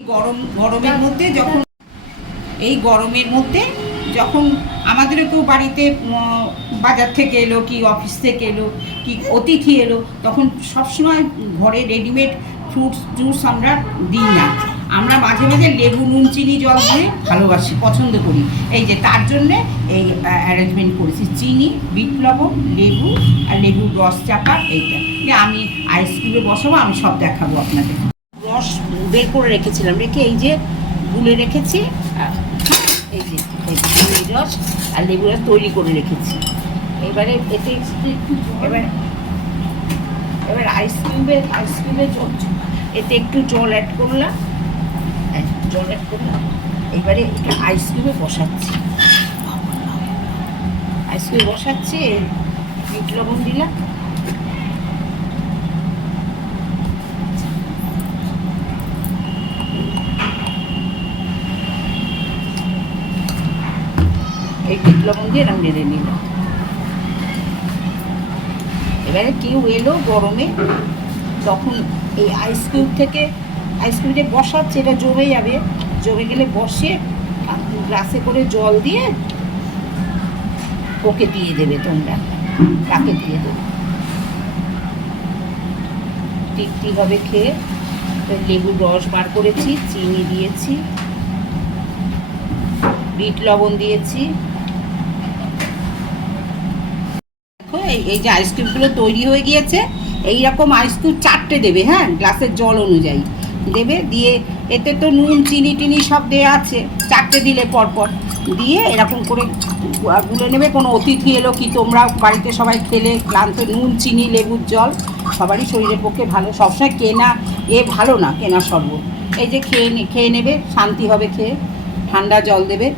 গরমের মধ্যে যখন যখন আমাদেরও কেউ বাড়িতে বাজার থেকে এলো কি অফিস থেকে এলো কি অতিথি এলো, তখন সবসময় ঘরে রেডিমেড ফ্রুটস জুস আমরা দিই না। আমরা মাঝে মাঝে লেবু নুন চিনি জল দিয়ে ভালোবাসি, পছন্দ করি। এই যে তার জন্যে এই অ্যারেঞ্জমেন্ট করেছি, চিনি, বিট লবণ, লেবু আর লেবুর রস চাপা। এইটা আমি আইসক্রিমে বসাবো, আমি সব দেখাবো আপনাদের। রস বের করে রেখেছিলাম, রেখে এই যে গুলে রেখেছি, এই যে এই রস আর লেবু রস তৈরি করে রেখেছি। এবারে এতে এবার আইসক্রিমে এতে একটু জল অ্যাড করলাম, এবারে এটা আইসক্রিমে বসাচ্ছি, বিট লবণ দিলাম, এই বিট লবণ দিয়ে এরকম নেড়ে নিলাম। এবারে কেউ এলো গরমে, তখন এই আইসক্রিমটা বসাচ্ছে, এটা জমে যাবে, জমে গেলে বসে গ্লাসে করে জল দিয়ে ওকে দিয়ে দেবে, তোমরা তাকে দিয়ে দেবে, তৃপ্তি হবে খেয়ে। লেবুর রস বার করেছি, চিনি দিয়েছি, বিট লবণ দিয়েছি। দেখো এই যে আইসক্রিমগুলো তৈরি হয়ে গিয়েছে, এইরকম আইসক্রিম 4টে দেবে, হ্যাঁ, গ্লাসের জল অনুযায়ী দেবে। দিয়ে এতে তো নুন চিনি টিনি সব দেওয়া আছে, 4টে দিলে পরপর দিয়ে এরকম করে গুলে নেবে। কোনো অতিথি এলো কি তোমরা বাড়িতে সবাই খেলে ক্লান্ত, নুন চিনি লেবুর জল সবারই শরীরের পক্ষে ভালো। সবসময় কেনা ভালো না, কেনা শরবত। এই যে খেয়ে নেবে, শান্তি হবে খেয়ে। ঠান্ডা জল দেবে।